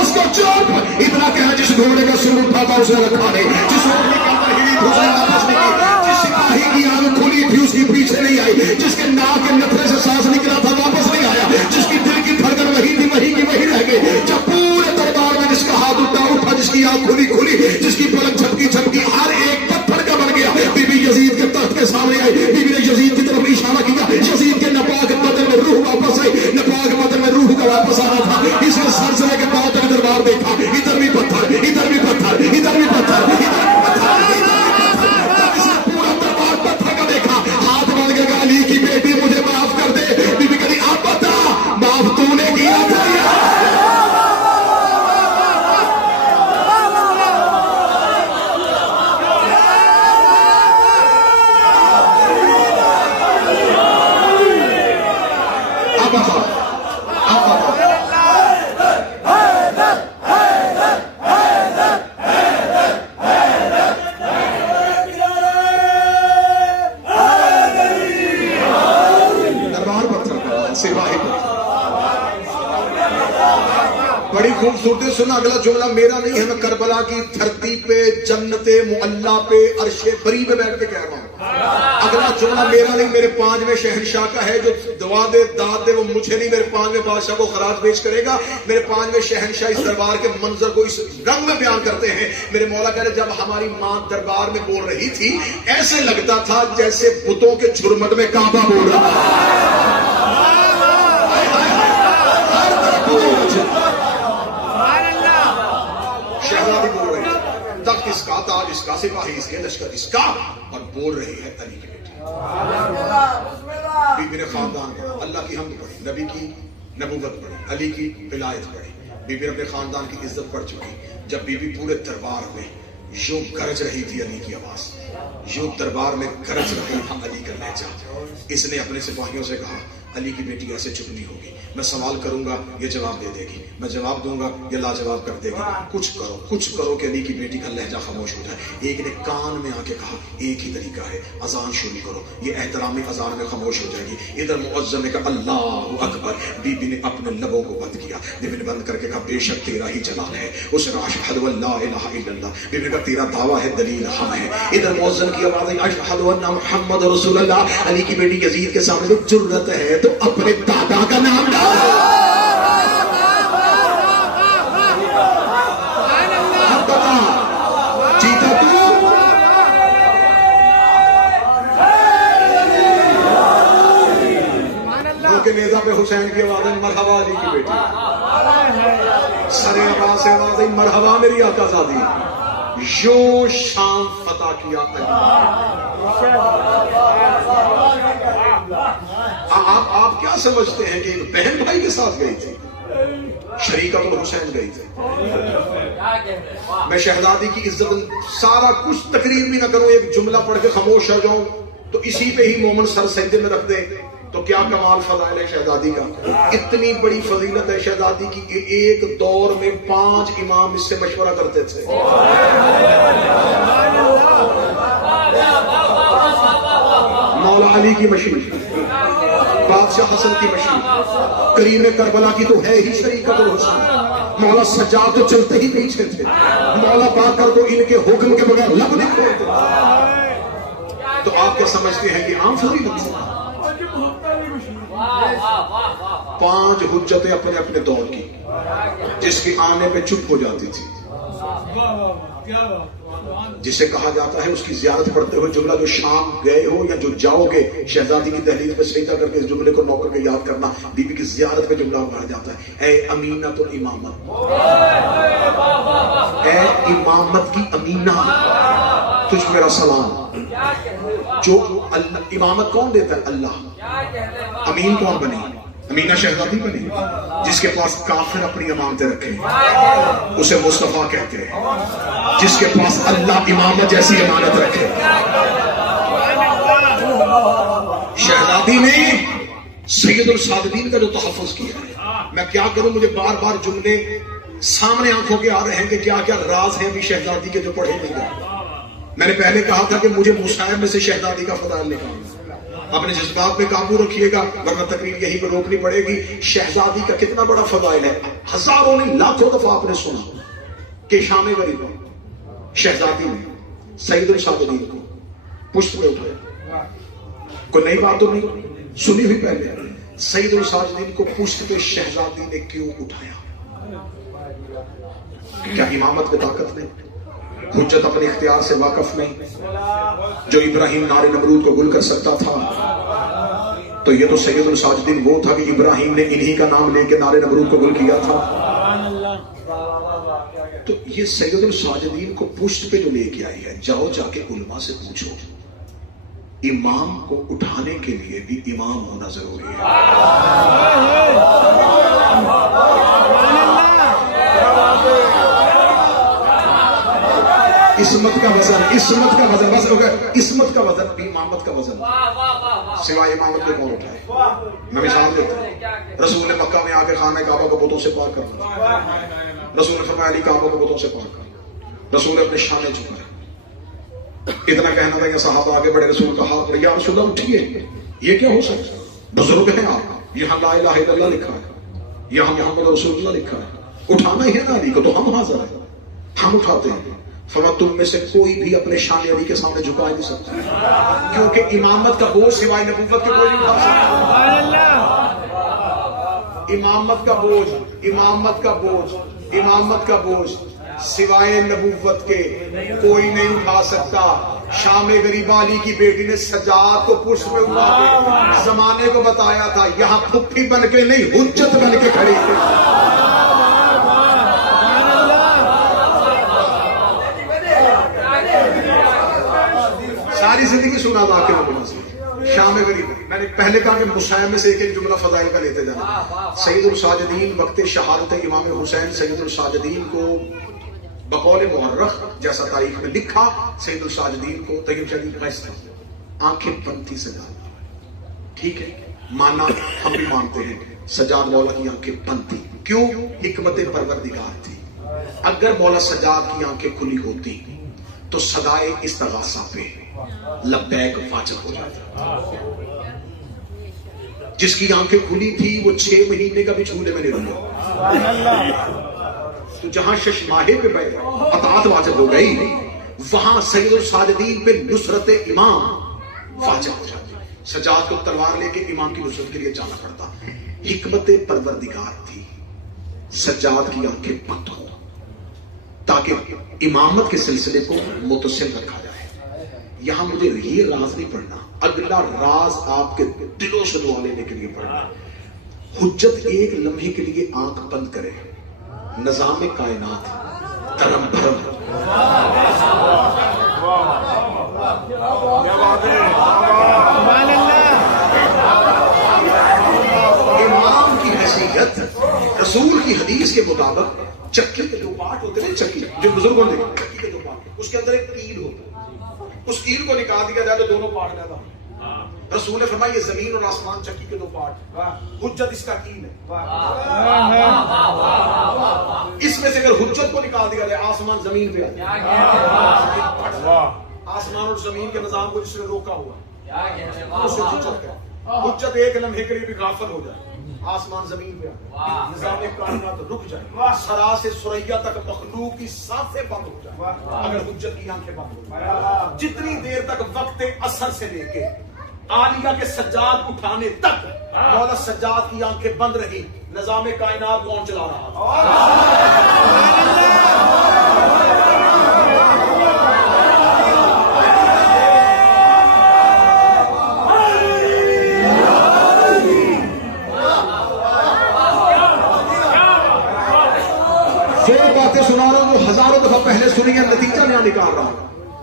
اس کو چپ، اتنا کہا جس گھوڑے کا سم اٹھا تھا اسے رکھا نہیں، جس اونٹنی کا ہلی تھی اسے واپس نہیں کی، جس سپاہی کی آنکھ کھلی تھی اس کی پیچھے نہیں آئی، جس کے ناک کے نتھرے سے سانس نکلا تھا واپس نہیں آیا، جس کی دل کی دھڑکن وہی تھی وہی کی وہی رہ گئی۔ جب پورے دربار میں جس کا ہاتھ اٹھا، جس کی آنکھ کھلی، جس کی پلک جھپکی، ہر ایک پتھر کا بن گیا۔ بی بی یزید کے تخت کے سامنے آئی، بی بی نے یزید کی طرف اشارہ کیا، یزید کے ناپاک بدن میں روح واپس آئی، ناپاک بدن میں روح کا واپس آنا تھا۔ اس نے سر سے لے کے پاؤں تک دربار دیکھا، ادھر بھی پتھر، ادھر بھی پتھر، ادھر بھی پتھر، ادھر بھی پتھر، پورا دربار پتھر کا دیکھا۔ ہاتھ بن کے کہا علی کی بیٹی مجھے معاف کر دے۔ بی بی کہتی اب بتا خوبصورتی سنا، اگلا جملہ میرا نہیں ہے، میں کربلا کی دھرتی پہ جنت معلا پہ عرش بری پہ بیٹھ کے کہہ رہا ہوں. اگلا جملہ میرا نہیں، میرے 5ویں شہنشاہ کا ہے. جو دعا دے داد دے وہ مجھے نہیں، میرے 5ویں بادشاہ کو خراج پیش کرے گا. میرے 5ویں شہنشاہ اس دربار کے منظر کو اس رنگ میں بیان کرتے ہیں. میرے مولا کہہ رہے جب ہماری ماں دربار میں بول رہی تھی ایسے لگتا تھا جیسے بتوں کے جھرمٹ میں کعبہ بول رہا تھا. شہزادی بول رہی ہے، تخت اس کا، تاج اس کا، سپاہی اس کے، لشکر اس کا، اور بول رہی ہے علی کی بیٹی. بی بی نے خاندان پڑھا، اللہ کی حمد پڑھی، نبی کی نبوت پڑھی، علی کی ولایت پڑھی. بی بی نے اپنے خاندان کی عزت پڑھ چکی. جب بی بی پورے دربار میں یوں گرج رہی تھی علی کی آواز، یوں دربار میں گرج رہی تھا علی کا لہجہ، اس نے اپنے سپاہیوں سے کہا علی کی بیٹی ایسے چپ نہیں ہوگی، میں سوال کروں گا یہ جواب دے دے گی، میں جواب دوں گا یہ لاجواب کر دے گی. کچھ کرو کہ علی کی بیٹی کا لہجہ خاموش ہو جائے. ایک نے کان میں آ کے کہا ایک ہی طریقہ ہے، اذان شروع کرو، یہ احترامی اذان میں خاموش ہو جائے گی. ادھر مؤذن نے کہا اللہ اکبر، بی بی نے اپنے لبوں کو بند کیا. بی بی نے بند کر کے کہا بے شک تیرا ہی جلال ہے. اس نے اشہد ان لا الہ الا اللہ. بی بی نے کہا تیرا دعویٰ ہے دلیل ہم ہے. ادھر مؤذن کی آواز ہے اشہد ان محمد رسول اللہ. علی کی بیٹی یزید کے سامنے تو جرت ہے تو اپنے دادا کا نام ڈال. نیزہ پہ حسین کی آواز ہے مرحبا علی کی بیٹی. سر عباس سے آواز ہے مرحبا میری آقا زادی. یوں شام فتح کیا آپ کیا سمجھتے ہیں کہ ایک بہن بھائی کے ساتھ گئی تھی؟ شریکت الحسین گئی تھی. میں شہزادی کی عزت سارا کچھ تقریر بھی نہ کروں، ایک جملہ پڑھ کے خاموش ہو جاؤں تو اسی پہ ہی مومن سر سجدے میں رکھ دیں تو کیا کمال فضائل ہے شہزادی کا. اتنی بڑی فضیلت ہے شہزادی کی کہ ایک دور میں 5 امام اس سے مشورہ کرتے تھے. مولا علی کی مشیر، بادشاہ حسن کی مشیر، کریم کربلا کی تو ہے ہی شریکت الحسین. مولا سجاد تو چلتے ہی پیچھے تھے، مولا باقر تو ان کے حکم کے بغیر لب نہیں کھولتے. تو آپ کیا سمجھتے ہیں کہ عام فضیلت ہے؟ 5 حجتیں اپنے اپنے دور کی، جس کے آنے پہ چپ ہو جاتی تھی، جسے کہا جاتا ہے اس کی زیارت پڑھتے ہوئے جملہ جو شام گئے ہو یا جو جاؤ گے شہزادی کی دہلیز پہ سجدہ کر کے اس جملے کو نوکر کے یاد کرنا. بی بی کی زیارت پہ جملہ پڑھا جاتا ہے اے امینت الامامت، اے امامت کی امینہ تجھ میرا سلام. جو امامت کون دیتا ہے؟ اللہ. امین کون بنی؟ امینہ شہزادی بنی. جس کے پاس کافر اپنی امامتیں رکھے اسے مصطفیٰ کہتے ہیں. جس کے پاس اللہ امامت جیسی امانت رکھے. شہزادی نے سید الصادقین کا جو تحفظ کیا ہے، میں کیا کروں، مجھے بار بار جملے سامنے آنکھوں کے آ رہے ہیں کہ کیا کیا راز ہیں ابھی شہزادی کے جو پڑھے نہیں گئے. میں نے پہلے کہا تھا کہ مجھے مصائب میں سے شہزادی کا فضائل نکالنا. اپنے جذبات پہ قابو رکھیے گا ورنہ تقریر یہی پہ روکنی پڑے گی. شہزادی کا کتنا بڑا فضائل ہے، ہزاروں نہیں لاکھوں دفعہ آپ نے سنا کہ شام غریب شہزادی نے سید الصادقین کو پشت پہ اٹھایا. کوئی نئی بات تو نہیں سنی ہوئی پہلے. سید الصادقین کو پشت پہ شہزادی نے کیوں اٹھایا؟ کیا امامت میں طاقت نہیں؟ حجت اپنے اختیار سے واقف نہیں؟ جو ابراہیم نار نمرود کو گل کر سکتا تھا تو یہ تو سید الساجدین وہ تھا کہ ابراہیم نے انہی کا نام لے کے نار نمرود کو گل کیا تھا. تو یہ سید الساجدین کو پشت پہ جو لے کے آئی ہے، جاؤ جا کے علماء سے پوچھو امام کو اٹھانے کے لیے بھی امام ہونا ضروری ہے. عصمت کا وزن، عصمت کا وزن، بس عصمت کا وزن بھی امامت کا وزن. سوائے امامت کے کون اٹھائے؟ میں مثال دیتا ہوں. رسول نے مکہ میں آ کے خانہ کعبہ کو بتوں سے پاک کرنا. رسول نے فرمایا علی کعبہ کو بتوں سے پاک کرنا. رسول نے اپنے شانے جھکائے. اتنا کہنا تھا کہ صحابہ آگے بڑے، رسول کا ہاتھ پڑے، یا رسول اللہ اٹھیے، یہ کیا ہو سکتا؟ بزرگ ہیں آپ، یہاں لا الہ الا اللہ لکھا ہے، یہاں محمد رسول اللہ لکھا ہے. اٹھانا ہی ہے نا علی کو تو ہم حاضر ہیں، ہم اٹھاتے ہیں۔ فرما تم میں سے کوئی بھی اپنے شان علی کے سامنے جھکا نہیں سکتا، کیونکہ امامت کا بوجھ سوائے نبوت کے کوئی نہیں اٹھا سکتا۔ امامت کا بوجھ، امامت کا بوجھ، امامت کا بوجھ سوائے نبوت کے کوئی نہیں اٹھا سکتا۔ شام غریبہ علی کی بیٹی نے سجاد کو پشت پہ اٹھا کے زمانے کو بتایا تھا، یہاں پھپھی بن کے نہیں حجت بن کے کھڑی تھی۔ ساری زندگی سنا تھا کہ شام غریبہ۔ میں نے پہلے کہا کہ مسائل سے ایک ایک جملہ فضائل کا لیتے جانا۔ سید الساجدین وقت شہادت امام حسین سید الساجدین کو بقول مورخ جیسا تاریخ میں لکھا، سید الساجدین کو طیب شریف قیس آنکھیں بنتی سجاد، ٹھیک ہے مانا ہم بھی مانتے ہیں سجاد مولا کی آنکھیں بنتی، کیوں؟ حکمت پروردگار تھی۔ اگر مولا سجاد کی آنکھیں کھلی ہوتی تو صدائے استغاثہ پہ لبیک واجب ہو جاتا۔ جس کی آنکھیں کھلی تھی وہ 6 مہینے کا بھی چھولے میں نہیں رہا، تو جہاں ششماہے پہ بیٹھ اطاعت واجب ہو گئی، وہاں سید الساجدین پہ نصرت امام واجب ہو جاتی۔ سجاد کو تلوار لے کے امام کی نصرت کے لیے جانا پڑتا۔ حکمت پروردگار تھی سجاد کی آنکھیں بند ہو تاکہ امامت کے سلسلے کو متصل رکھا جائے۔ یہاں مجھے یہ راز نہیں پڑھنا، اگلا راز آپ کے دلوں سے دعا لینے کے لیے پڑھنا۔ حجت ایک لمحے کے لیے آنکھ بند کرے، نظام کائنات دھرم بھرم امام کی حیثیت رسول کی حدیث کے مطابق چکی کے 2 پارٹ ہوتے ہیں، چکی جو بزرگوں نے دیکھا، چکی کے 2 پارٹ، اس کے اندر ایک کیل ہوتا ہے، اس کیل کو نکال دیا جائے تو دونوں پارٹ پیدا ہوتے ہیں۔ رسول نے فرمایا یہ زمین اور آسمان چکی کے 2 پارٹ، حجت اس کا کیل ہے۔ اس میں سے اگر حجت کو نکال دیا جائے آسمان زمین پہ آ جائے، آسمان اور زمین کے نظام کو جس نے روکا ہوا اسے حجت کہتے ہیں۔ حجت ایک لمحے کے لیے بھی غافل ہو جائے، آسمان زمین پہ آ جائے، نظام کائنات رک جائے، سرا سے سریا تک مخلوق کی سانسیں بند ہو جائے، اگر حجت کی آنکھیں بند ہو جائے، جتنی دیر تک وقت اثر سے لے کے عالیہ کے سجاد اٹھانے تک مولا سجاد کی آنکھیں بند رہی، نظام کائنات کون چلا رہا باتیں سنا رہا ہوں جو ہزاروں دفعہ پہلے سنی ہے، نتیجہ نیا نکال رہا ہوں۔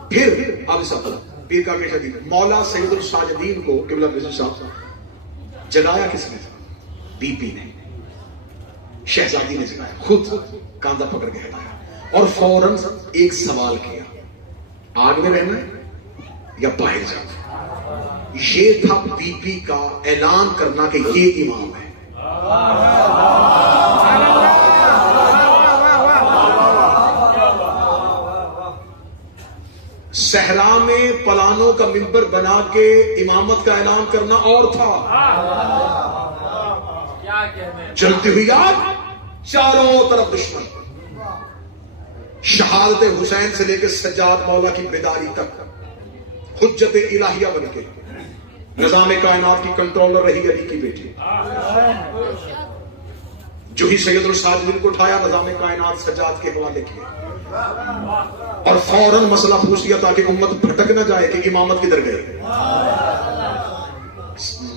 پھر اب سب پیر کا کے شدید مولا سید الساجدین کو قبلہ رضی صاحب جگایا کس نے؟ بی پی نے، شہزادی نے جگایا، خود کاندھا پکڑ کے ہٹایا اور فوراً ایک سوال کیا، آگ میں رہنا ہے یا باہر جانا؟ یہ تھا بی پی کا اعلان کرنا کہ یہ امام ہے۔ صحرا میں پلانوں کا منبر بنا کے امامت کا اعلان کرنا اور تھا، جلتی ہوئی آگ، چاروں طرف دشمن، شہادت حسین سے لے کے سجاد مولا کی بیداری تک حجت الہیہ بن کے نظام کائنات کی کنٹرولر رہی علی کی بیٹی، جو ہی سید الساجدین کو اٹھایا نظام کائنات سجاد کے حوالے کیا اور فوراً مسئلہ پوچھ لیا تاکہ امت بھٹک نہ جائے کہ امامت کدھر گئے۔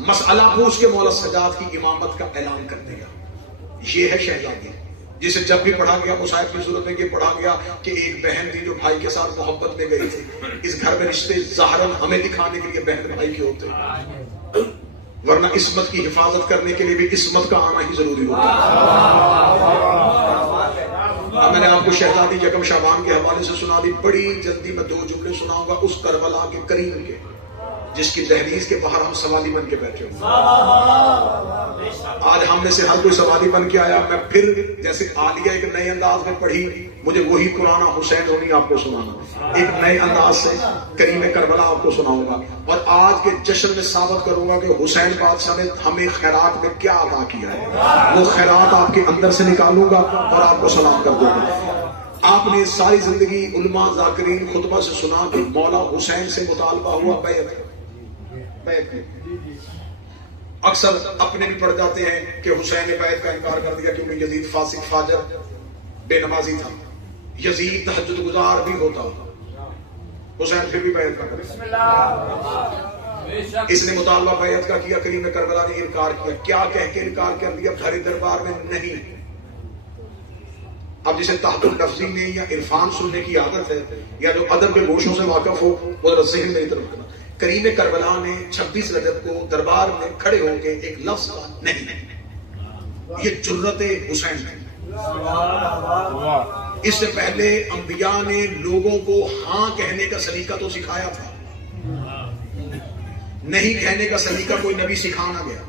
مسئلہ پوچھ کے مولا سجاد کی امامت کا اعلان کر دیا۔ یہ ہے شہزادی جسے جب بھی پڑھا گیا مصاحب کی صورت میں یہ پڑھا گیا کہ ایک بہن تھی جو بھائی کے ساتھ محبت میں گئی تھی۔ اس گھر میں رشتے ظاہراً ہمیں دکھانے کے لیے بہن بھائی کے ہوتے ہیں، ورنہ عصمت کی حفاظت کرنے کے لیے بھی عصمت کا آنا ہی ضروری ہوتا ہے۔ اب میں نے آپ کو شہزادی یکم شعبان کے حوالے سے سنا دی، بڑی جلدی میں 2 جملے سناؤں گا اس کربلا کے قریب کے جس کی دہلیز کے باہر ہم سواری بن کے بیٹھے ہوں. آج ہم میں سے ہر کوئی سواری بن کے آیا. میں پھر جیسے عالیہ ایک نئے انداز میں پڑھی, مجھے وہی پرانا حسین رونی آپ کو سنانا, ایک نئے انداز سے کریم کربلا آپ کو سناؤں گا, اور آج کے جشن میں ثابت کروں گا کہ حسین بادشاہ نے ہمیں خیرات میں کیا عطا کیا ہے. وہ خیرات آپ کے اندر سے نکالوں گا اور آپ کو سلام کر دوں گا. آپ نے ساری زندگی علماء ذاکرین خطبہ سے سنا کہ مولا حسین سے مطالبہ ہوا بیعت. اکثر اپنے بھی پڑھ جاتے ہیں کہ حسین نے بیعت کا انکار کر دیا کیونکہ یزید فاسق فاجر بے نمازی تھا. یزید تہجد گزار بھی ہوتا, حسین پھر بھی بیعت کا کرے. اس نے مطالبہ بیعت کا کیا, کریم کربلا نے انکار کیا. کیا کہہ کے انکار کر دیا؟ بھرے دربار میں نہیں. اب جسے تحت اللفظی میں یا عرفان سننے کی عادت ہے یا جو ادب کے گوشوں سے واقف ہو وہ ذرا ذہن میری طرف رکھنا. کریم کربلا نے 26 رجب کو دربار میں کھڑے ہو کے ایک لفظ کا نہیں, یہ جرت حسین ہے. اس سے پہلے انبیاء نے لوگوں کو ہاں کہنے کا سلیقہ تو سکھایا تھا, نہیں کہنے کا سلیقہ کوئی نبی سکھانا گیا.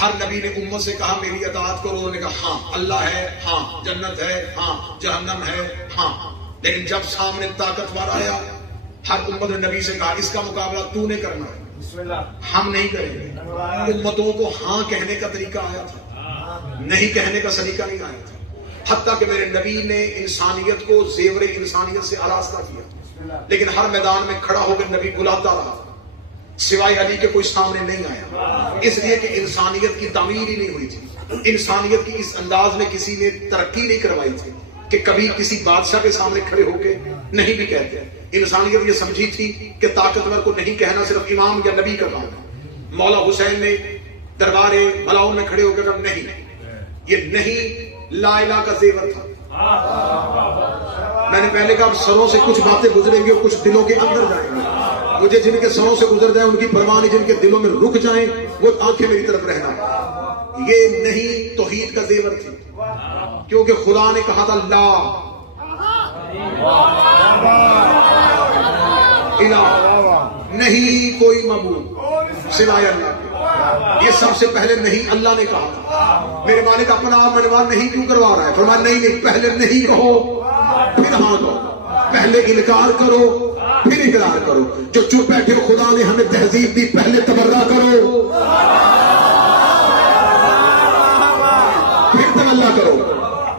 ہر نبی نے امت سے کہا میری اطاعت کرو, انہوں نے کہا ہاں اللہ ہے, ہاں جنت ہے, ہاں جہنم ہے, ہاں. لیکن جب سامنے طاقتور آیا ہر امت نے نبی سے کہا اس کا مقابلہ تو نے کرنا ہے, ہم نہیں کریں گے. امتوں کو ہاں کہنے کا طریقہ آیا تھا, نہیں کہنے کا سلیقہ نہیں آیا تھا. حتیٰ کہ میرے نبی نے انسانیت کو زیور انسانیت سے آراستہ کیا, لیکن ہر میدان میں کھڑا ہو کر نبی بلاتا رہا, سوائے علی کے کوئی سامنے نہیں آیا. اس لیے کہ انسانیت کی تعمیر ہی نہیں ہوئی تھی. انسانیت کی اس انداز میں کسی نے ترقی نہیں کروائی تھی کہ کبھی کسی بادشاہ کے سامنے کھڑے ہو کے نہیں بھی کہتے. انسانیت یہ سمجھی تھی کہ طاقتور کو نہیں کہنا صرف امام یا نبی کا کام ہے. مولا حسین نے دربار ملاؤں میں کھڑے ہو کے کہا نہیں, یہ نہیں لا الہ کا زیور تھا. میں نے پہلے کہا سروں سے کچھ باتیں گزریں گی اور کچھ دلوں کے اندر جائیں گی. مجھے جن کے سروں سے گزر جائیں ان کی پرواہ نہیں, جن کے دلوں میں رک جائیں وہ آنکھیں میری طرف رہنا. یہ نہیں توحید کا زیور تھی, کیونکہ خدا نے کہا تھا لا الہ, نہیں کوئی معبود سوائے اللہ کے. یہ سب سے پہلے نہیں اللہ نے کہا تھا. میرے مالک اپنا آپ منوان نہیں کیوں کروا رہا ہے؟ فرمایا نہیں, پہلے نہیں کہو پھر ہاں کہو, پہلے انکار کرو پھر اقرار کرو. جو چپ بیٹھے ہو خدا نے ہمیں تہذیب دی, پہلے تبرہ کرو پھر تمنا کرو,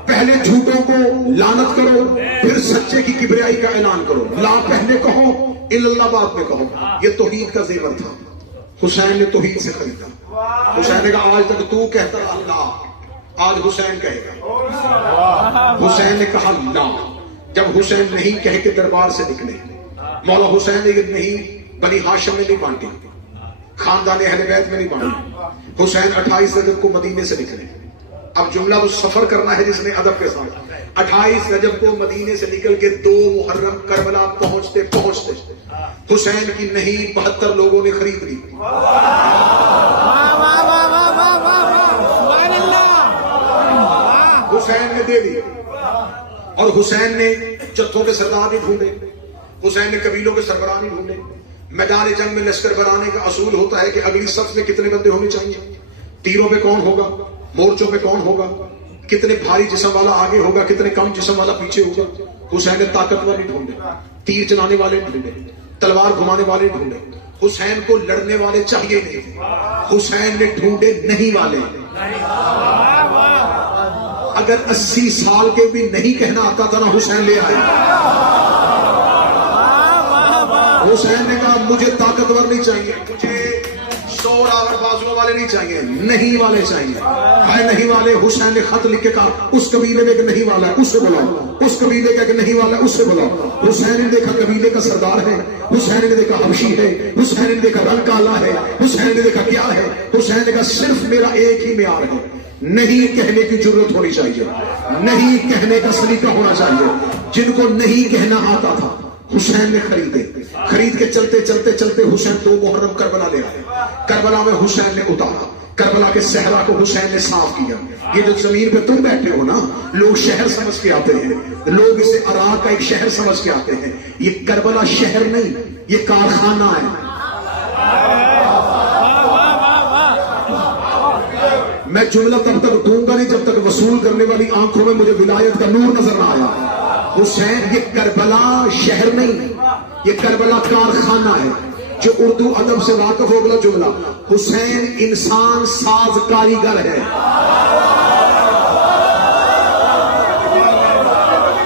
پہلے جھوٹوں کو لعنت کرو پھر سچے کی کبریائی کا اعلان کرو. لا پہلے کہو الا اللہ بعد میں کہو. یہ توحید کا زیور تھا. حسین نے توحید سے خریدا. حسین نے کہا آج تک تو کہتا اللہ, آج حسین کہے گا. حسین نے کہا لا. جب حسین نہیں کہہ کے دربار سے نکلے, مولا حسین نے یہ نہیں بنی ہاشم میں نہیں بانٹی, خاندان اہل بیت میں نہیں بانٹی. حسین 28 رجب کو مدینے سے نکلے. اب جملہ وہ سفر کرنا ہے جس نے ادب کے ساتھ. 28 رجب کو مدینے سے نکل کے 2 محرم کربلا پہنچتے پہنچتے حسین کی نہیں 72 لوگوں نے خرید لی. حسین نے دے دی, اور حسین نے جتھوں کے سردار نہیں ڈھونڈے, حسین نے قبیلوں کے سربراہ نہیں ڈھونڈے. میدان جنگ میں لشکر بنانے کا اصول ہوتا ہے کہ اگلی صف میں کتنے بندے ہونے چاہیے, تیروں پہ کون ہوگا, مورچوں پہ کون ہوگا, کتنے بھاری جسم والا آگے ہوگا, کتنے کم جسم والا پیچھے ہوگا. حسین نے طاقتور نہیں ڈھونڈے, تیر چلانے والے نہیں ڈھونڈے, تلوار گھمانے والے نہیں ڈھونڈے. حسین کو لڑنے والے چاہیے نہیں تھے, حسین نے ڈھونڈے نہیں والے. اگر 80 سال کے بھی نہیں کہنا آتا تھا نا حسین لے آئے. حسین نے کہا مجھے طاقتور نہیں چاہیے, مجھے 100 راور بازوؤں والے نہیں چاہیے, نہیں والے چاہیے. ہے نہیں والے. حسین نے خط لکھ کے کہا اس قبیلے میں ایک نہیں والا ہے اس سے بلاؤ, اس قبیلے کا ایک نہیں والا ہے اس سے بلاؤ. حسین نے دیکھا قبیلے کا سردار ہے, حسین نے دیکھا حبشی ہے, حسین نے دیکھا رنگ کالا ہے, حسین نے دیکھا کیا ہے. حسین نے کہا صرف میرا ایک ہی معیار ہے, نہیں کہنے کی ضرورت ہونی چاہیے, نہیں کہنے کا سلیقہ ہونا چاہیے. جن کو نہیں کہنا آتا تھا حسین نے خریدے. خرید کے چلتے چلتے چلتے حسین 2 محرم کربلا لے آئے. کربلا میں حسین نے اتارا, کربلا کے صحرا کو حسین نے صاف کیا. یہ جو زمین پہ تم بیٹھے ہو نا, لوگ شہر سمجھ کے آتے ہیں, لوگ اسے عراق کا ایک شہر سمجھ کے آتے ہیں. یہ کربلا شہر نہیں, یہ کارخانہ ہے. میں جملہ تب تک دوں گا نہیں جب تک وصول کرنے والی آنکھوں میں مجھے ولایت کا نور نظر نہ آیا. حسین یہ کربلا شہر نہیں، یہ کربلا کارخانہ ہے. جو اردو ادب سے واقف ہوگا جملہ، حسین انسان ساز کاریگر ہے.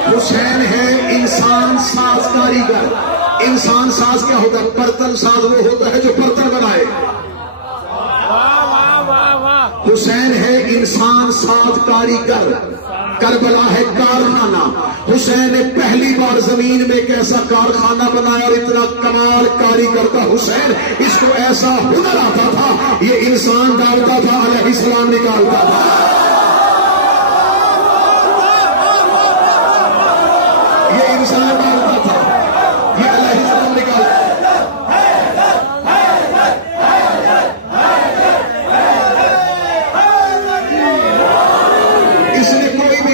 حسین ہے انسان ساز کاریگر. انسان ساز کیا ہوتا ہے؟ برتن ساز وہ ہوتا ہے جو برتن بنائے. حسین ہے انسان ساز کاریگر. کربلا ہے کارخانہ. حسین نے پہلی بار زمین میں ایک ایسا کارخانہ بنایا اور اتنا کمال کاریگر تھا حسین. اس کو ایسا ہنر آتا تھا، یہ انسان ڈالتا تھا، علیہ السلام نکالتا تھا. یہ انسان ڈالتا تھا، یہ علیہ السلام نکالتا تھا.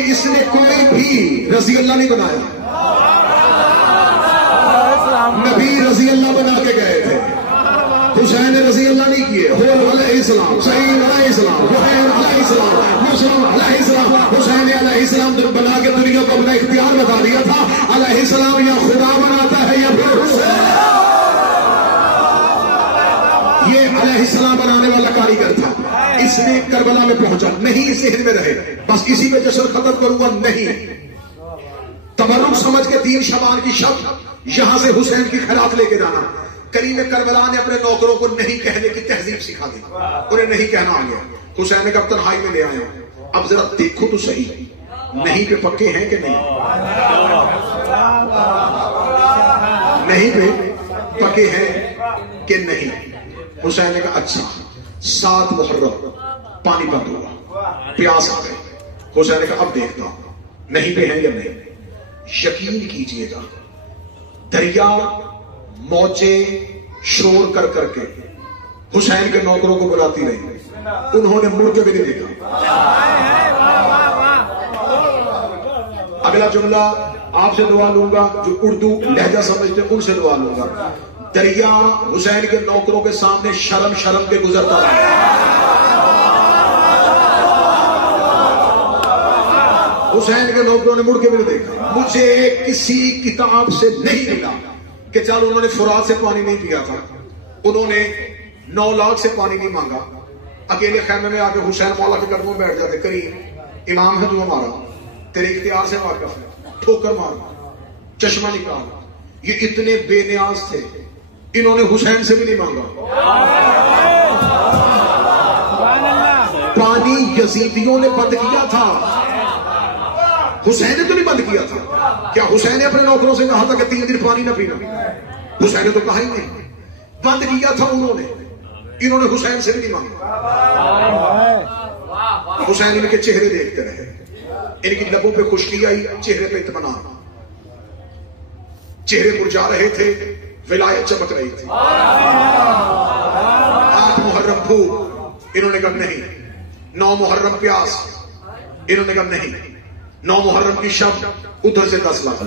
اس نے کوئی بھی رضی اللہ نہیں بنایا. نبی رضی اللہ بنا کے گئے تھے، حسین رضی اللہ نہیں کیے. علیہ السلام، سعید علیہ السلام، حسین علیہ السلام، مسلم علیہ السلام. حسین علیہ السلام جب بنا کے دنیا کو اپنا اختیار بتا دیا تھا. علیہ السلام یا خدا بناتا ہے یا پھر حسین. یہ علیہ السلام بنانے والا کاریگر تھا. اس نے کربلا میں پہنچا نہیں، ذہن میں رہے بس اسی پہ جشن ختم کروں گا نہیں. تبرک سمجھ کے 3 شعبان کی شب یہاں سے حسین کی خیرات لے کے جانا. کریم کربلا نے اپنے نوکروں کو نہیں کہنے کی تہذیب سکھا دی. انہیں نہیں کہنا آ گیا. حسین نے کب تنہائی میں لے آیا. اب ذرا دیکھو تو صحیح، نہیں پہ پکے ہیں کہ نہیں؟ نہیں پہ پکے ہیں کہ نہیں؟ حسین نے کہا اچھا 7 محرم پانی بند ہوا، پیاس آ گئی. حسین نے کہا اب دیکھتا ہوں نہیں پہ ہیں یا نہیں. یقین کیجئے گا دریا موجیں شور کر کر کے حسین کے نوکروں کو بلاتی رہی. انہوں نے مڑ کے بھی نہیں دیکھا. اگلا جملہ آپ سے دعا لوں گا، جو اردو لہجہ سمجھتے ان سے دعا لوں گا. دریا حسین کے نوکروں کے سامنے شرم شرم کے گزرتا رہا. حسین کے نوکروں نے مڑ کے بھی نہیں دیکھا. مجھے کسی کتاب سے نہیں ملا کہ چل انہوں نے فرات سے پانی نہیں پیا تھا، انہوں نے 9 لاکھ سے پانی نہیں مانگا. اکیلے خیمے میں آ کے حسین مولا کے قدموں میں بیٹھ جاتے. کریم امام ہے تو ہمارا، تیرے اختیار سے واقف ہے، ٹھوکر مار، چشمہ نکال. یہ اتنے بے نیاز تھے، انہوں نے حسین سے بھی نہیں مانگا. پانی یزیدیوں نے بند کیا تھا، حسین نے تو نہیں بند کیا تھا. کیا حسین نے اپنے نوکروں سے کہا تھا کہ 3 دن پانی نہ پینا؟ حسین نے تو کہا ہی نہیں. بند کیا تھا انہوں نے حسین سے بھی نہیں مانگا. حسین ان کے چہرے دیکھتے رہے. ان کی لبوں پہ خشکی آئی، چہرے پہ اطمینان، چہرے مرجھا رہے تھے، ولایت چمک رہی تھی. 8 محرم بھوک، انہوں نے کہا نہیں. 9 محرم پیاس، انہوں نے کہا نہیں. 9 محرم کی شب ادھر سے 10 لاکھ،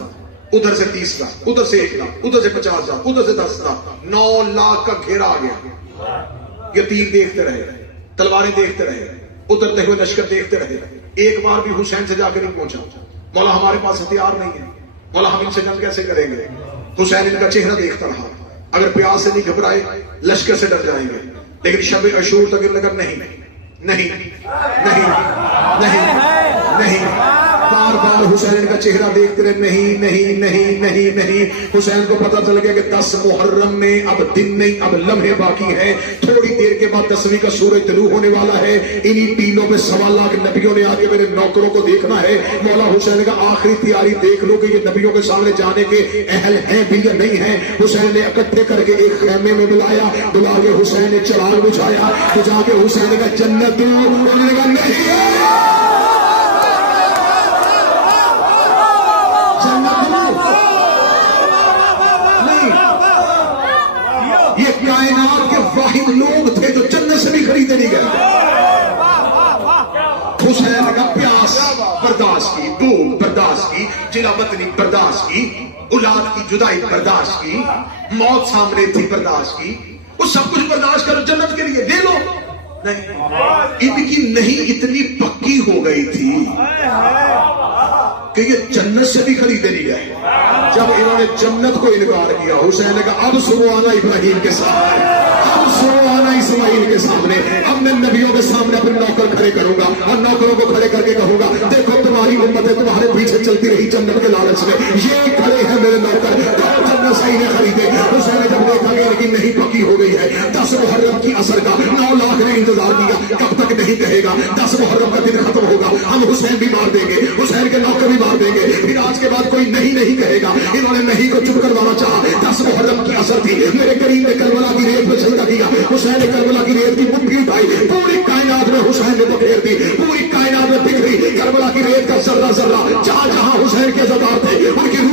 ادھر سے 30 لاکھ، ادھر سے 1 لاکھ، ادھر سے 50 لاکھ، ادھر سے 10 لاکھ. 9 لاکھ کا گھیرا آ گیا. یہ تیر دیکھتے رہے، تلواریں دیکھتے رہے، اترتے ہوئے لشکر دیکھتے رہے. ایک بار بھی حسین سے جا کے نہیں پہنچا. مولا ہمارے پاس ہتھیار نہیں ہے، مولا ہم ان سے جنگ کیسے کریں گے؟ حسین ان کا چہرہ دیکھتا رہا. اگر پیاس سے نہیں گھبرائے لشکر سے ڈر جائیں گے. لیکن شب عاشور تک انہوں نے کہا نہیں نہیں نہیں نہیں نہیں. بار بار حسین کا چہرہ دیکھتے رہے، نہیں نہیں نہیں نہیں نہیں. حسین کو پتا چل گیا کہ 10 محرم میں اب دن نہیں، اب لمحے باقی ہے. تھوڑی دیر کے بعد 10ویں کا سورج طلوع ہونے والا ہے. انہی ٹیلوں میں 1.25 لاکھ نبیوں نے آگے میرے نوکروں کو دیکھنا ہے. مولا حسین کا آخری تیاری دیکھ لو کہ یہ نبیوں کے سامنے جانے کے اہل ہیں بھی یا نہیں ہیں. حسین نے اکٹھے کر کے ایک خیمے میں بلایا، بلا کے حسین نے چراغ بجھایا. بجھا کے حسین کا جنت، انہوں نے کہا نہیں کائنات کے واحد لوگ تھے جو جنت سے بھی خریدے نہیں گئے. حسین کا پیاس برداشت کی، بھوک برداشت کی، جلا وطنی برداشت کی، اولاد کی جدائی برداشت کی، موت سامنے تھی برداشت کی. وہ سب کچھ برداشت کرو جنت کے لیے، لے لو. نہیں، ان کی نہیں اتنی پکی ہو گئی تھی کہ یہ جنت سے بھی خریدے نہیں گئے. جب انہوں نے جنت کو انکار کیا، حسین نے کہا اب سنو آنا ابراہیم کے سامنے، اب سنو آنا اسماعیل کے سامنے. اب میں نبیوں کے سامنے اپنے نوکر کھڑے کروں گا اور نوکروں کو کھڑے کر کے کہوں گا دیکھو تمہاری امتیں تمہارے پیچھے چلتی رہی جنت کے لالچ میں، یہ کھڑے ہیں میرے نوکر، جنت صحیح نے خریدے. حسین نے جب دیکھا کہ لیکن نہیں پکی ہو گئی ہے، 10 محرم کی اثر کا 9 لاکھ نے انتظار کیا، کب تک نہیں کہے گا 10 محرم کا دن ختم ہوگا، ہم حسین بھی مار دیں گے، حسین کے نوکر بھی مار دیں گے، پھر آج کے بعد کوئی نہیں کہے گا. انہوں نے نہیں کو چپ کروانا چاہا. 10 محرم کی اثر تھی، میرے کریم نے کربلا کی ریت میں چھلکا کیا، حسین نے کربلا کی ریت کی مٹھی اٹھائی، پوری کائنات میں حسین نے بکھیر دی، پوری کائنات میں بکھری کربلا کی ریت کا ذرہ ذرہ. جہاں جہاں حسین کے زدار تھے ان کی